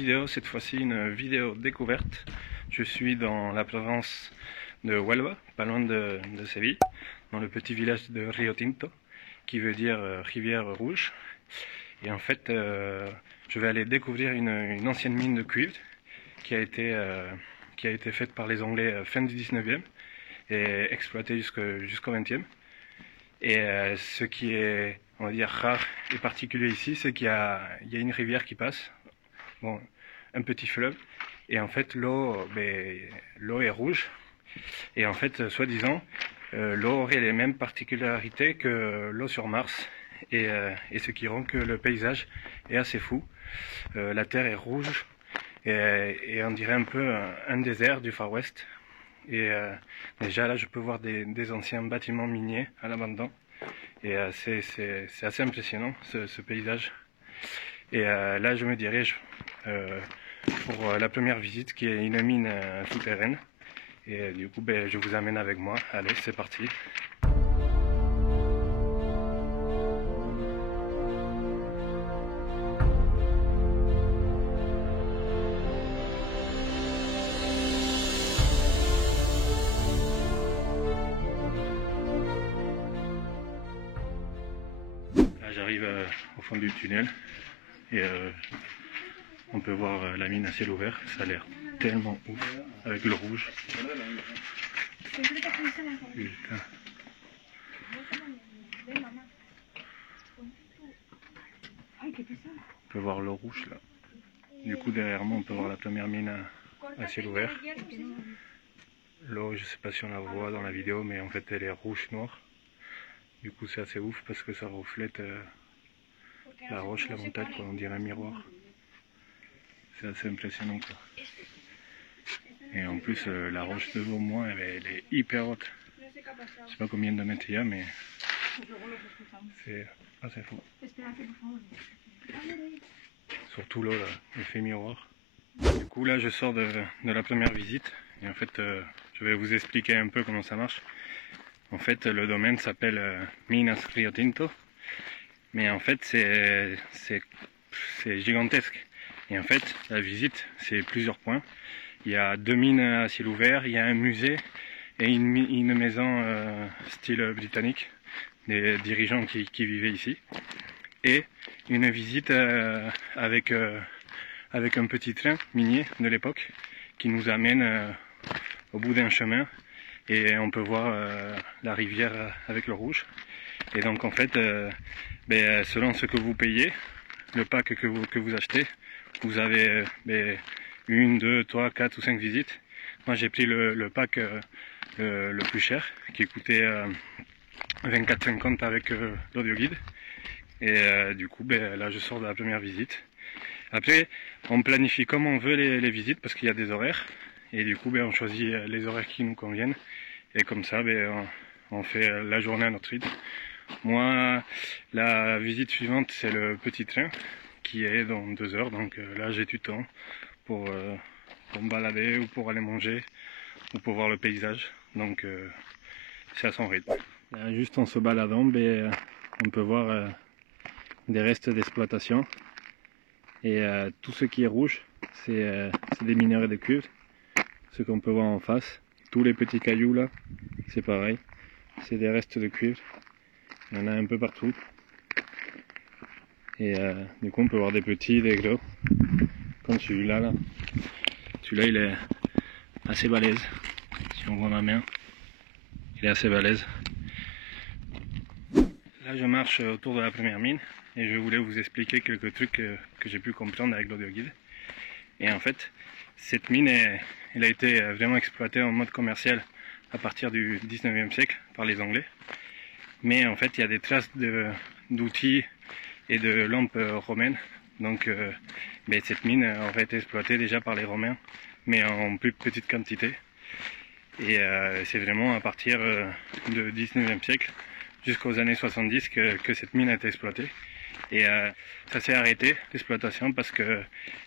vidéo, cette fois-ci une vidéo découverte. Je suis dans la province de Huelva, pas loin de Séville, dans le petit village de Rio Tinto, qui veut dire rivière rouge. Et en fait, je vais aller découvrir une ancienne mine de cuivre qui a été faite par les Anglais fin du 19e et exploitée jusqu'au 20e. Et ce qui est, on va dire, rare et particulier ici, c'est qu'il y a une rivière qui passe, bon, un petit fleuve, et en fait l'eau est rouge, et en fait, soi-disant, l'eau aurait les mêmes particularités que l'eau sur Mars, et ce qui rend que le paysage est assez fou. La terre est rouge, et on dirait un peu un désert du Far West. Et déjà là je peux voir des anciens bâtiments miniers à l'abandon, et c'est assez impressionnant ce paysage. Et là je me dirige pour la première visite, qui est une mine souterraine, et du coup je vous amène avec moi. Allez, c'est parti. J'arrive au fond du tunnel et on peut voir la mine à ciel ouvert. Ça a l'air tellement ouf avec le rouge. Putain. On peut voir le rouge là. Du coup derrière moi on peut voir la première mine à ciel ouvert. L'eau, je sais pas si on la voit dans la vidéo, mais en fait elle est rouge-noire. Du coup c'est assez ouf parce que ça reflète la roche, la montagne, quoi, on dirait un miroir. C'est assez impressionnant quoi. Et en plus la roche devant moi elle est hyper haute. Je sais pas combien de mètres il y a, mais c'est assez fou. Surtout l'eau là, l'effet miroir. Du coup là je sors de la première visite, et en fait je vais vous expliquer un peu comment ça marche. En fait le domaine s'appelle Minas Rio Tinto, mais en fait c'est gigantesque. Et en fait la visite c'est plusieurs points. Il y a 2 mines à ciel ouvert, il y a un musée et une maison style britannique, des dirigeants qui vivaient ici, et une visite avec un petit train minier de l'époque qui nous amène au bout d'un chemin, et on peut voir la rivière avec le rouge. Et donc en fait, selon ce que vous payez, le pack que vous achetez, vous avez 1, 2, 3, 4 ou 5 visites. Moi j'ai pris le pack le plus cher, qui coûtait 24,50 avec l'audio guide. Et du coup là je sors de la première visite. Après on planifie comme on veut les visites, parce qu'il y a des horaires, et du coup on choisit les horaires qui nous conviennent, et comme ça on fait la journée à notre rythme. Moi la visite suivante c'est le petit train qui est dans 2 heures, donc là j'ai du temps pour me balader, ou pour aller manger, ou pour voir le paysage, donc c'est à son rythme. Là, juste en se baladant on peut voir des restes d'exploitation, et tout ce qui est rouge c'est des minerais de cuivre, ce qu'on peut voir en face. Tous les petits cailloux là c'est pareil, c'est des restes de cuivre, il y en a un peu partout. Et du coup on peut voir des petits, des gros, comme celui-là là. Celui-là il est assez balèze, si on voit ma main, il est assez balèze. Là je marche autour de la première mine, et je voulais vous expliquer quelques trucs que j'ai pu comprendre avec l'audio guide. Et en fait cette mine elle a été vraiment exploitée en mode commercial à partir du 19e siècle par les Anglais. Mais en fait il y a des traces d'outils et de lampes romaines, donc cette mine aurait été exploitée déjà par les Romains, mais en plus petite quantité. Et c'est vraiment à partir du 19e siècle jusqu'aux années 70 que cette mine a été exploitée. Et ça s'est arrêté l'exploitation parce que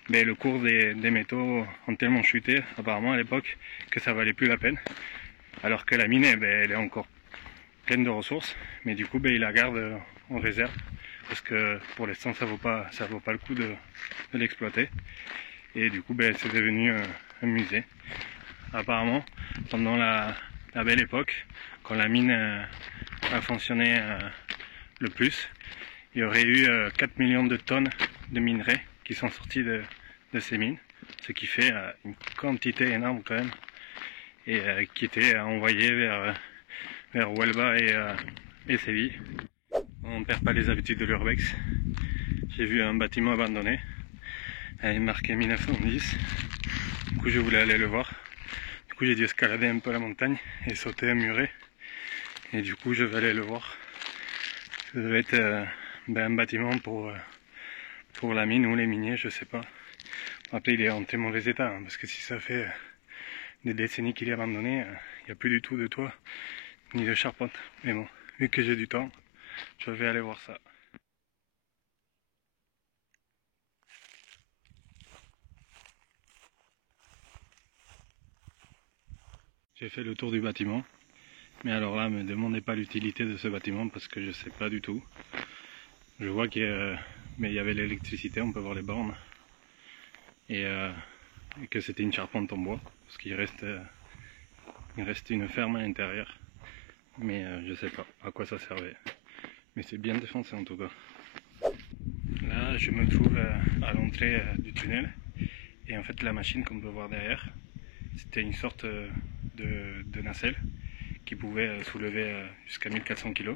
le cours des métaux ont tellement chuté apparemment à l'époque que ça valait plus la peine, alors que la mine elle est encore pleine de ressources, mais du coup ils la gardent en réserve parce que pour l'instant ça vaut pas le coup de l'exploiter. Et du coup c'est devenu un musée. Apparemment, pendant la belle époque, quand la mine a fonctionné le plus, il y aurait eu 4 millions de tonnes de minerais qui sont sortis de ces mines, ce qui fait une quantité énorme quand même, et qui était envoyée vers Huelva et Séville. On ne perd pas les habitudes de l'urbex. J'ai vu un bâtiment abandonné, il est marqué 1910, du coup je voulais aller le voir. Du coup j'ai dû escalader un peu la montagne et sauter un muret, et du coup je vais aller le voir. Ça devait être un bâtiment pour la mine ou les miniers, je sais pas. Après il est en très mauvais état, hein, parce que si ça fait des décennies qu'il est abandonné, il n'y a plus du tout de toit ni de charpente. Mais bon, vu que j'ai du temps, je vais aller voir ça. J'ai fait le tour du bâtiment, mais alors là, me demandez pas l'utilité de ce bâtiment parce que je sais pas du tout. Je vois qu'il y avait l'électricité, on peut voir les bornes, et que c'était une charpente en bois, parce qu'il reste une ferme à l'intérieur, mais je sais pas à quoi ça servait. Mais c'est bien défoncé en tout cas. Là, je me trouve à l'entrée du tunnel, et en fait la machine qu'on peut voir derrière, c'était une sorte de nacelle qui pouvait soulever jusqu'à 1400 kg,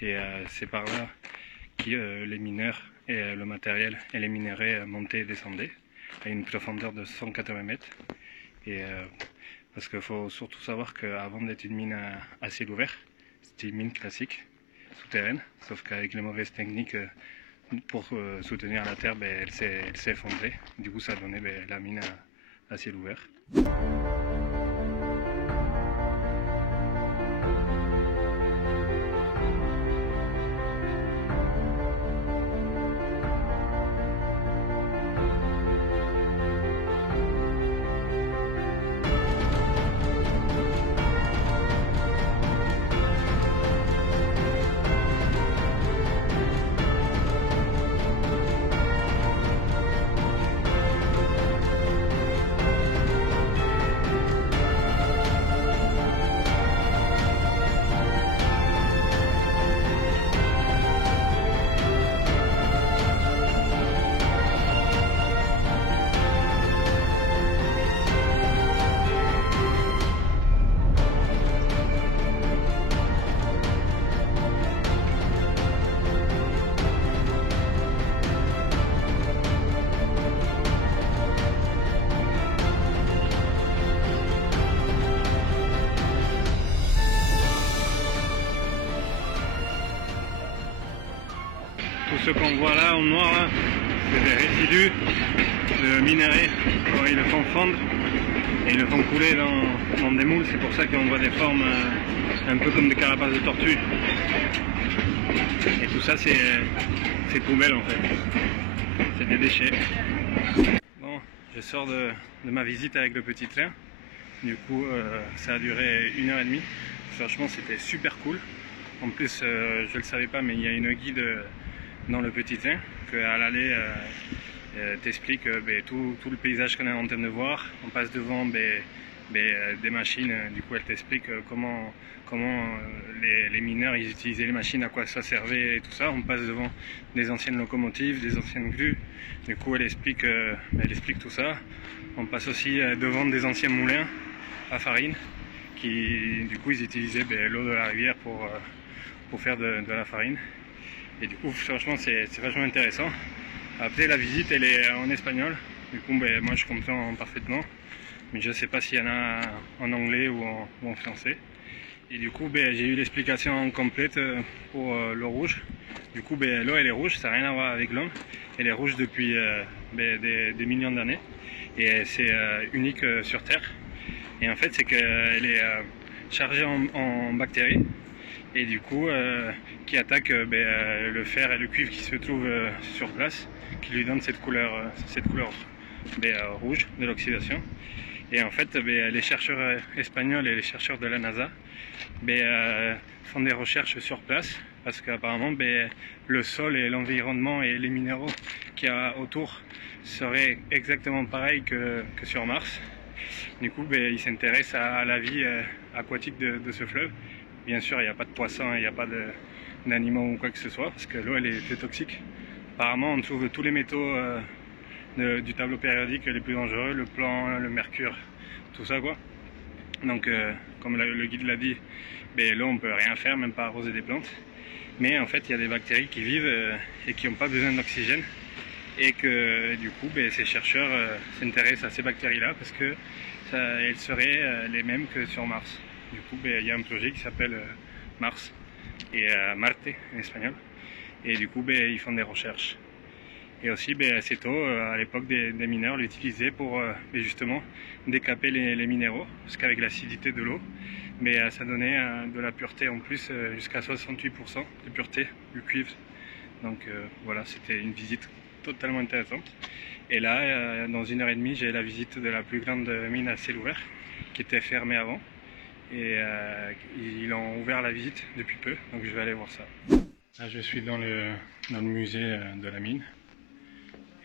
et c'est par là que les mineurs et le matériel et les minerais montaient et descendaient à une profondeur de 180 mètres. Et parce qu'il faut surtout savoir qu'avant d'être une mine à ciel ouvert, c'était une mine classique, souterraine, sauf qu'avec les mauvaises techniques pour soutenir la terre, elle s'est effondrée. Du coup ça a donné la mine à ciel ouvert. Tout ce qu'on voit là en noir, c'est des résidus de minerais quand ils le font fondre et ils le font couler dans des moules. C'est pour ça qu'on voit des formes un peu comme des carapaces de tortue. Et tout ça c'est poubelle en fait, c'est des déchets. Bon, je sors de ma visite avec le petit train. Du coup ça a duré 1h30. Franchement c'était super cool. En plus je le savais pas, mais il y a une guide dans le petit train qu'à l'aller t'explique tout le paysage qu'on est en train de voir. On passe devant des machines, du coup elle t'explique comment les mineurs ils utilisaient les machines, à quoi ça servait et tout ça. On passe devant des anciennes locomotives, des anciennes grues, du coup elle explique tout ça. On passe aussi devant des anciens moulins à farine qui du coup ils utilisaient l'eau de la rivière pour faire de la farine. Et du coup franchement c'est vachement intéressant. Après la visite elle est en espagnol, du coup moi je comprends parfaitement, mais je sais pas s'il y en a en anglais ou en français. Et du coup j'ai eu l'explication complète pour l'eau rouge. Du coup l'eau elle est rouge, ça n'a rien à voir avec l'homme, elle est rouge depuis des millions d'années, et c'est unique sur Terre. Et en fait c'est qu'elle est chargée en bactéries, et du coup qui attaque le fer et le cuivre qui se trouvent sur place, qui lui donne cette couleur rouge de l'oxydation. Et en fait les chercheurs espagnols et les chercheurs de la NASA font des recherches sur place, parce qu'apparemment le sol et l'environnement et les minéraux qu'il y a autour serait exactement pareil que sur Mars. Du coup, il s'intéresse à la vie aquatique de ce fleuve. Bien sûr, il n'y a pas de poissons, il n'y a pas d'animaux ou quoi que ce soit, parce que l'eau elle est toxique. Apparemment, on trouve tous les métaux du tableau périodique les plus dangereux, le plomb, le mercure, tout ça quoi. Donc, comme le guide l'a dit, l'eau on peut rien faire, même pas arroser des plantes. Mais en fait, il y a des bactéries qui vivent et qui n'ont pas besoin d'oxygène. Et que du coup, ces chercheurs s'intéressent à ces bactéries-là parce que elles seraient les mêmes que sur Mars. Du coup, il y a un projet qui s'appelle Mars et Marte en espagnol. Et du coup, ils font des recherches. Et aussi, assez tôt, à l'époque, des mineurs l'utilisaient pour justement décaper les minéraux, parce qu'avec l'acidité de l'eau, ça donnait de la pureté en plus, jusqu'à 68% de pureté du cuivre. Donc voilà, c'était une visite totalement intéressante. Et là, dans 1h30, j'ai la visite de la plus grande mine à ciel ouvert, qui était fermée avant. Et ils ont ouvert la visite depuis peu, donc je vais aller voir ça. Là, je suis dans le musée de la mine.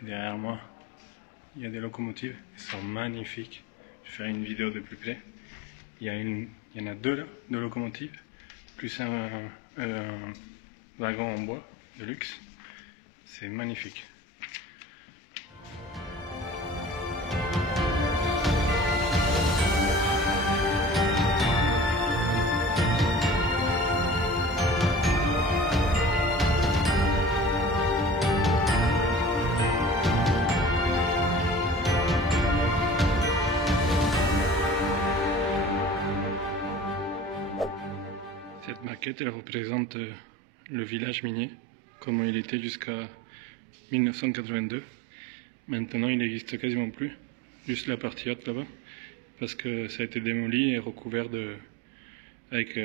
Et derrière moi, il y a des locomotives, elles sont magnifiques. Je vais faire une vidéo de plus près. Il y en a deux là, deux locomotives, plus un wagon en bois de luxe. C'est magnifique. Cette maquette, elle représente le village minier, comment il était jusqu'à 1982. Maintenant, il n'existe quasiment plus, juste la partie haute là-bas, parce que ça a été démoli et recouvert avec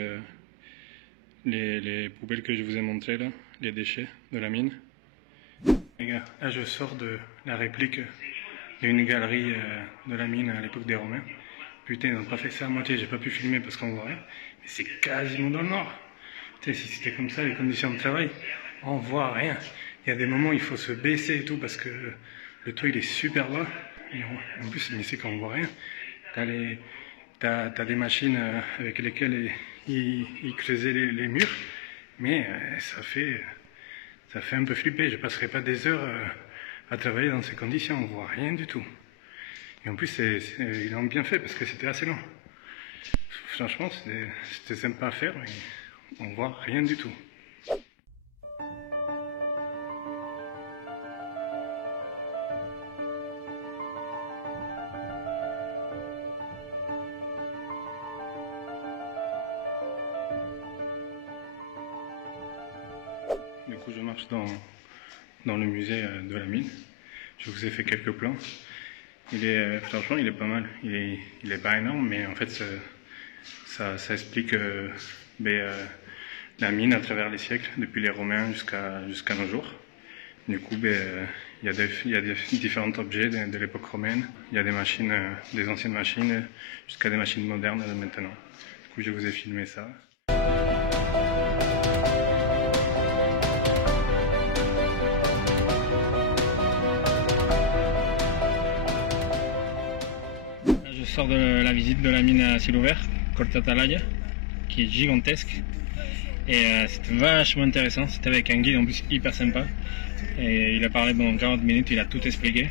les poubelles que je vous ai montrées là, les déchets de la mine. Les gars, là je sors de la réplique d'une galerie de la mine à l'époque des Romains. Putain, ils n'ont pas fait ça à moitié, j'ai pas pu filmer parce qu'on voit rien. Mais c'est quasiment dans le noir. Putain, si c'était comme ça, les conditions de travail, on voit rien. Il y a des moments où il faut se baisser et tout parce que le toit il est super bas. Et en plus, mais c'est qu'on voit rien. T'as des machines avec lesquelles ils creusaient les murs. Mais ça fait un peu flipper. Je passerai pas des heures à travailler dans ces conditions. On voit rien du tout. Et en plus, ils l'ont bien fait parce que c'était assez long. Franchement, c'était sympa à faire, mais on voit rien du tout. Du coup, je marche dans le musée de la mine. Je vous ai fait quelques plans. Franchement, il est pas mal. Il est pas énorme, mais en fait, ça explique la mine à travers les siècles, depuis les Romains jusqu'à nos jours. Du coup, il y a différents objets de l'époque romaine. Il y a des machines, des anciennes machines, jusqu'à des machines modernes maintenant. Du coup, je vous ai filmé ça. Je sors de la visite de la mine à ciel ouvert, Corte Atalaya, qui est gigantesque. Et c'était vachement intéressant, c'était avec un guide en plus hyper sympa. Et il a parlé pendant 40 minutes, il a tout expliqué.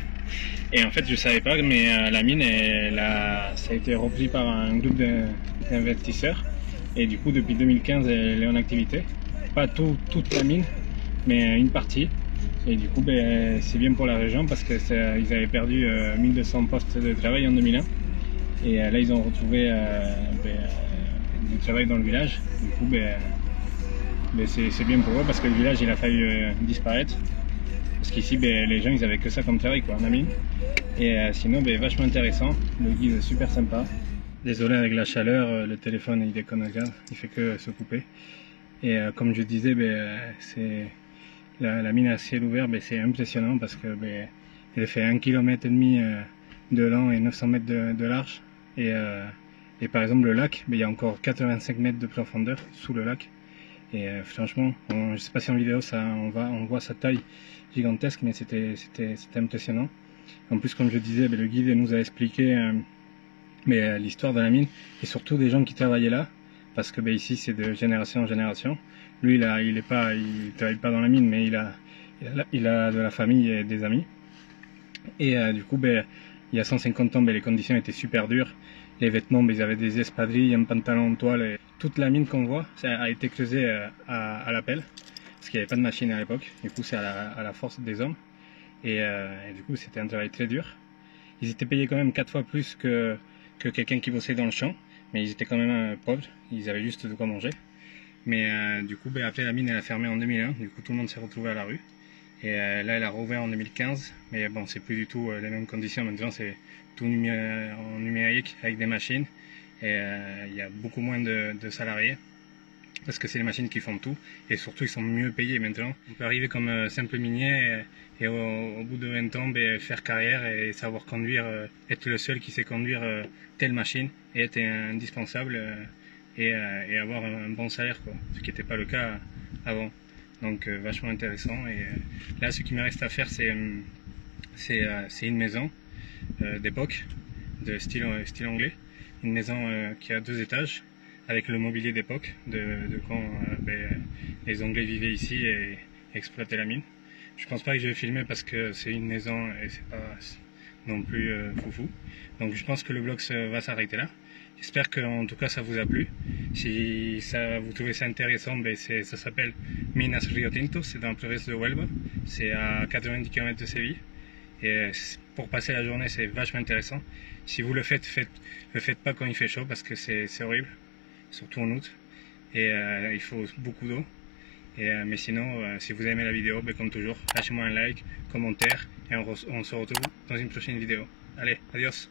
Et en fait, je savais pas, mais la mine, ça a été repris par un groupe d'investisseurs. Et du coup, depuis 2015, elle est en activité. Pas toute la mine, mais une partie. Et du coup, c'est bien pour la région parce qu'ils avaient perdu 1200 postes de travail en 2001. Et là, ils ont retrouvé du travail dans le village. Du coup, c'est bien pour eux parce que le village, il a failli disparaître. Parce qu'ici, les gens, ils avaient que ça comme travail, quoi, en mine. Et sinon, vachement intéressant. Le guide est super sympa. Désolé avec la chaleur, le téléphone, il déconne, regarde, il fait que se couper. Et comme je disais, c'est la mine à ciel ouvert, c'est impressionnant parce que elle fait 1,5 km de long et 900 mètres de large. Et par exemple le lac, il y a encore 85 mètres de profondeur sous le lac. Et franchement, je ne sais pas si en vidéo on voit sa taille gigantesque, mais c'était impressionnant. En plus, comme je disais, le guide nous a expliqué l'histoire de la mine et surtout des gens qui travaillaient là, parce que ici c'est de génération en génération. Lui il travaille pas dans la mine, mais il a de la famille et des amis. Et du coup, il y a 150 ans, les conditions étaient super dures. Les vêtements, ils avaient des espadrilles, un pantalon en toile. Et toute la mine qu'on voit, ça a été creusée à la pelle, parce qu'il n'y avait pas de machine à l'époque. Du coup, c'est à la force des hommes. Et du coup, c'était un travail très dur. Ils étaient payés quand même 4 fois plus que quelqu'un qui bossait dans le champ, mais ils étaient quand même pauvres. Ils avaient juste de quoi manger. Mais du coup, après la mine, elle a fermé en 2001. Du coup, tout le monde s'est retrouvé à la rue. Et là, elle a rouvert en 2015, mais bon, c'est plus du tout les mêmes conditions. Maintenant, c'est tout en numérique avec des machines. Et il y a beaucoup moins de salariés, parce que c'est les machines qui font tout. Et surtout, ils sont mieux payés maintenant. On peut arriver comme simple minier et au bout de 20 ans, faire carrière et savoir conduire, être le seul qui sait conduire telle machine et être indispensable et avoir un bon salaire, quoi. Ce qui n'était pas le cas avant. Donc vachement intéressant. Et là, ce qui me reste à faire, c'est une maison d'époque, de style anglais. Une maison qui a 2 étages, avec le mobilier d'époque, de quand les Anglais vivaient ici et exploitaient la mine. Je pense pas que je vais filmer parce que c'est une maison et c'est pas non plus foufou. Donc je pense que le vlog va s'arrêter là. J'espère que en tout cas ça vous a plu. Si vous trouvez ça intéressant, ça s'appelle Minas Rio Tinto, c'est dans la province de Huelva, c'est à 90 km de Séville. Et pour passer la journée, c'est vachement intéressant. Si vous le faites, le faites pas quand il fait chaud parce que c'est horrible, surtout en août. Et il faut beaucoup d'eau. Mais sinon, si vous aimez la vidéo, comme toujours, lâchez-moi un like, commentaire et on se retrouve dans une prochaine vidéo. Allez, adios!